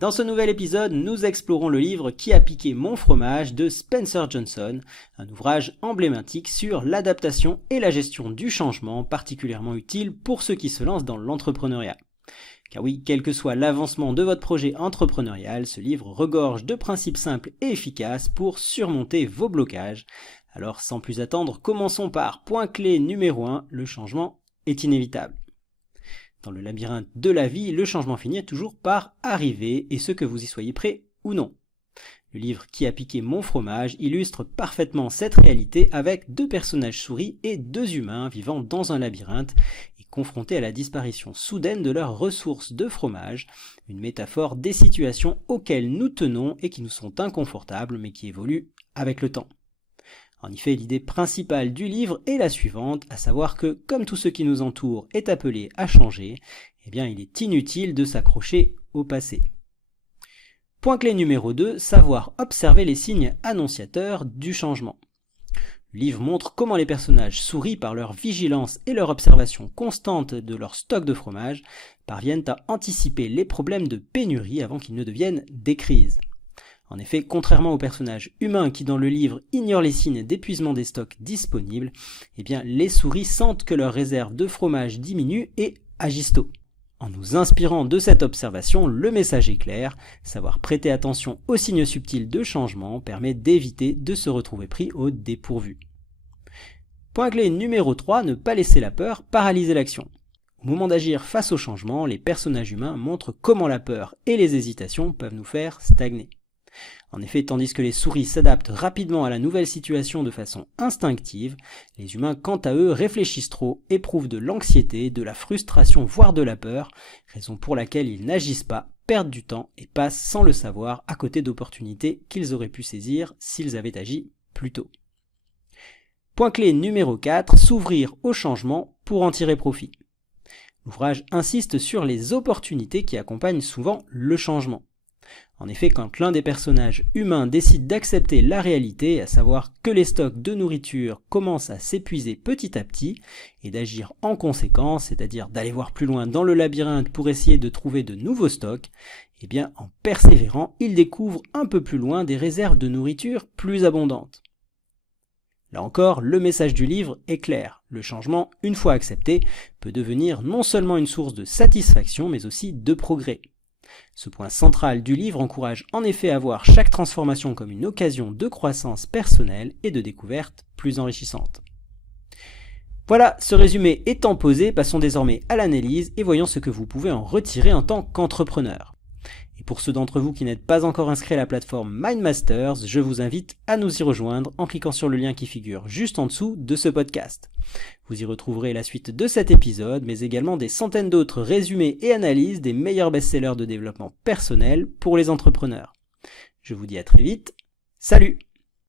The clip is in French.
Dans ce nouvel épisode, nous explorons le livre Qui a piqué mon fromage de Spencer Johnson, un ouvrage emblématique sur l'adaptation et la gestion du changement, particulièrement utile pour ceux qui se lancent dans l'entrepreneuriat. Car oui, quel que soit l'avancement de votre projet entrepreneurial, ce livre regorge de principes simples et efficaces pour surmonter vos blocages. Alors sans plus attendre, commençons par point clé numéro 1, le changement est inévitable. Dans le labyrinthe de la vie, le changement finit toujours par arriver, et ce que vous y soyez prêt ou non. Le livre Qui a piqué mon fromage illustre parfaitement cette réalité avec deux personnages souris et deux humains vivant dans un labyrinthe et confrontés à la disparition soudaine de leurs ressources de fromage, une métaphore des situations auxquelles nous tenons et qui nous sont inconfortables mais qui évoluent avec le temps. En effet, l'idée principale du livre est la suivante, à savoir que, comme tout ce qui nous entoure est appelé à changer, eh bien il est inutile de s'accrocher au passé. Point clé numéro 2, savoir observer les signes annonciateurs du changement. Le livre montre comment les personnages souris par leur vigilance et leur observation constante de leur stock de fromage parviennent à anticiper les problèmes de pénurie avant qu'ils ne deviennent des crises. En effet, contrairement aux personnages humains qui dans le livre ignorent les signes d'épuisement des stocks disponibles, eh bien les souris sentent que leur réserve de fromage diminue et agissent tôt. En nous inspirant de cette observation, le message est clair, savoir prêter attention aux signes subtils de changement permet d'éviter de se retrouver pris au dépourvu. Point clé numéro 3, ne pas laisser la peur paralyser l'action. Au moment d'agir face au changement, les personnages humains montrent comment la peur et les hésitations peuvent nous faire stagner. En effet, tandis que les souris s'adaptent rapidement à la nouvelle situation de façon instinctive, les humains, quant à eux, réfléchissent trop, éprouvent de l'anxiété, de la frustration, voire de la peur, raison pour laquelle ils n'agissent pas, perdent du temps et passent sans le savoir à côté d'opportunités qu'ils auraient pu saisir s'ils avaient agi plus tôt. Point clé numéro 4, s'ouvrir au changement pour en tirer profit. L'ouvrage insiste sur les opportunités qui accompagnent souvent le changement. En effet, quand l'un des personnages humains décide d'accepter la réalité, à savoir que les stocks de nourriture commencent à s'épuiser petit à petit, et d'agir en conséquence, c'est-à-dire d'aller voir plus loin dans le labyrinthe pour essayer de trouver de nouveaux stocks, eh bien en persévérant, il découvre un peu plus loin des réserves de nourriture plus abondantes. Là encore, le message du livre est clair. Le changement, une fois accepté, peut devenir non seulement une source de satisfaction, mais aussi de progrès. Ce point central du livre encourage en effet à voir chaque transformation comme une occasion de croissance personnelle et de découverte plus enrichissante. Voilà, ce résumé étant posé, passons désormais à l'analyse et voyons ce que vous pouvez en retirer en tant qu'entrepreneur. Et pour ceux d'entre vous qui n'êtes pas encore inscrits à la plateforme MindMasters, je vous invite à nous y rejoindre en cliquant sur le lien qui figure juste en dessous de ce podcast. Vous y retrouverez la suite de cet épisode, mais également des centaines d'autres résumés et analyses des meilleurs best-sellers de développement personnel pour les entrepreneurs. Je vous dis à très vite, salut!